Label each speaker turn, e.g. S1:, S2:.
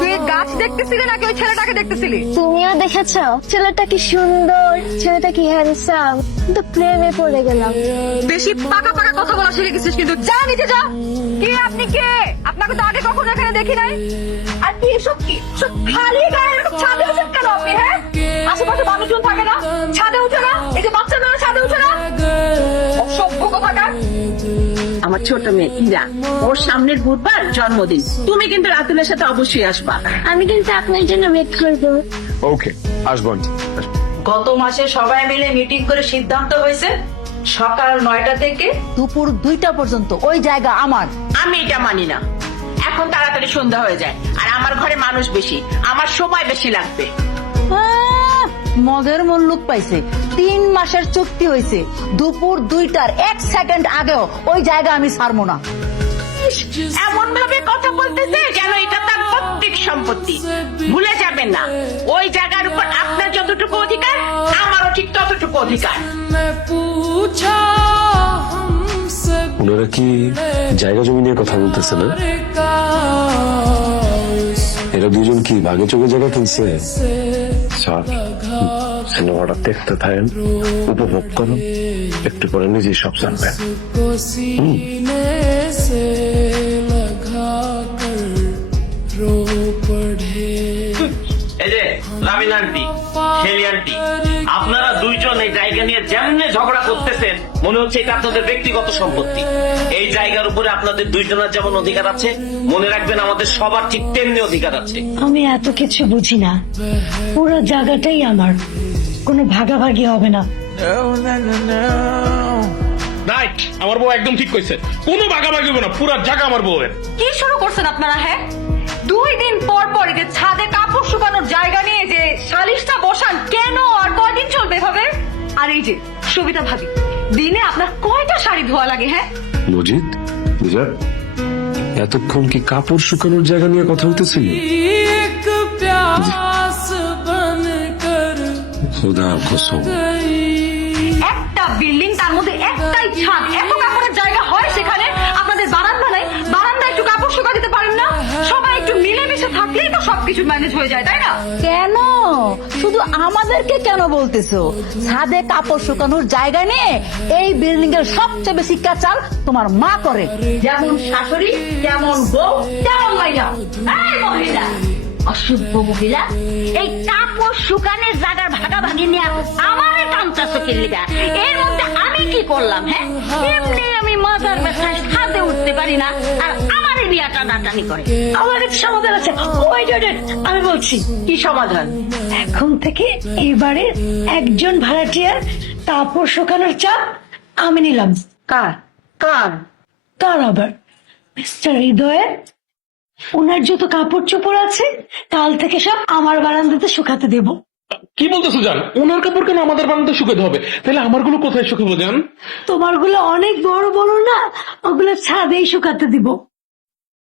S1: তুই গাছ দেখতেছিলি নাকি ওই ছেলেটাকে দেখতেছিলি?
S2: তুমিও দেখেছ? ছেলেটা কি সুন্দর ছেলেটা কি হ্যান্ডসাম তো প্রেমে পড়ে গেলাম।
S1: বেশি পাকা পাকা কথা বলা শিখে গেছিস কিন্তু। যা নিচে যা। কে আপনি কে? আপনাকে তো আগে কখনো এখানে দেখি নাই। আর কি এসব কি? খালি গায়ে এরকম ছাদে উঠেন কেন আপনি হ্যাঁ? আশেপাশে মানুষজন থাকে না? ছাদে উঠে না? এই যে বাচ্চা মেয়েরা ছাদে উঠে না? অসভ্য কথাকার
S3: আমার ছোট মেয়ে ইরা ওর সামনের বুধবার জন্মদিন। তুমি কিন্তু রাতুলের সাথে অবশ্যই আসবা।
S2: আমি কিন্তু আপনার জন্য ওয়েট করব।
S4: ওকে আসব
S5: গত মাসে সবাই মিলে মিটিং করে সিদ্ধান্ত হয়েছে সকাল নয়টা থেকে দুপুর দুইটা পর্যন্ত ওই জায়গা আমার।
S3: আমি এটা মানি না। এখন তাড়াতাড়ি সন্ধ্যা হয়ে যায় আর আমার ঘরে মানুষ বেশি আমার সময় বেশি লাগবে।
S5: মদের মূল্যক পাইছে। তিন মাসের চুক্তি হয়েছে দুপুর দুইটার এক সেকেন্ড আগেও ওই জায়গা আমি ছাড়বো না।
S3: এমন ভাবে কথা বলতেছে যেন এটা তার প্রত্যেক সম্পত্তি। ভুলে যাবেন না। ওই জায়গার উপর আপনার যতটুকু অধিকার আমারও ঠিক ততটুকু অধিকার।
S4: ওনারা কি জায়গা জমি নিয়ে কথা বলতেছে না? এরা দুজন কি ভাগে চোখে জায়গা কিনছে? স্যার সিনেমাটা দেখতে থাকেন উপভোগ করুন একটু পরে নিজেই সব জানবেন।
S6: এই যে লামিন আন্টি শেলি আন্টি আপনারা দুইজন এই জায়গা নিয়ে যেমনে ঝগড়া করতেছেন মনে হচ্ছে এটা আপনাদের ব্যক্তিগত সম্পত্তি। এই জায়গার উপরে আপনাদের দুইজনের যেমন অধিকার আছে মনে রাখবেন আমাদের সবার ঠিক তেমনি অধিকার আছে।
S7: আমি এত কিছু বুঝি না। পুরো জায়গাটাই আমার। কোনো ভাগাভাগি হবে না।
S8: রাইট আমার বউ একদম ঠিক কইছে। কোনো বাগাবাগি হবে না পুরা জায়গা আমার বউয়ের।
S1: কি শুরু করছেন আপনারা হ্যাঁ? দুই দিন পর পর যে ছাদে কাপড় শুকানোর জায়গা নিয়ে যে সালিশটা বসান কেন আর কয়দিন চলবে এভাবে? আর এই যে সবিতা ভাবি দিনে আপনার কয়টা শাড়ি ধোয়া লাগে হ্যাঁ?
S4: মজিদ বুঝা এতক্ষণ কি কাপড় শুকানোর জায়গা নিয়ে কথা খোদা কসম
S1: একটা বিল্ডিং তার মধ্যে একটাই ছাদ এত মিলেমিশে থাকলেই তো সবকিছু ম্যানেজ হয়ে যায় তাই না?
S5: কেন? শুধু আমাদেরকে কেন বলতেছো? ছাদে কাপড় শুকানোর জায়গা নিয়ে এই বিল্ডিং এর সবচেয়ে বেশি কাচাল তোমার মা করে।
S3: যেমন শাশুড়ি তেমন বউ তেমন মাইয়া এই মহিলা অসভ্য মহিলা এই কাপড় শুকানের জায়গার ভাগাভাগি নিয়ে আমার কামটা এর মধ্যে আমি কি করলাম হ্যাঁ? এমনি আমি মজার ব্যথায় উঠতে পারি না। আর আমার বিয়া টানাটানি করে।
S7: আমার একটা সমাধান আছে। ওই আমি বলছি,
S3: কি সমাধান?
S7: এখন থেকে এবারে একজন ভাড়াটিয়ার কাপড় শুকানোর চাপ আমি নিলাম।
S3: কার? কার?
S7: কার আবার? মিস্টার হৃদয়ের ওনার যত কাপড় চোপড় আছে কাল থেকে সব আমার বারান্দাতে শুকাতে দেব।
S8: কি বলতেছো, জান? ওনার কাপড় কেন আমাদের বানাতে শুকাতে হবে? তাহলে আমারগুলো কোথায় শুকাবো জান?
S7: তোমারগুলো অনেক বড় বড় না, ওগুলো ছাদেই শুকাতে দিব।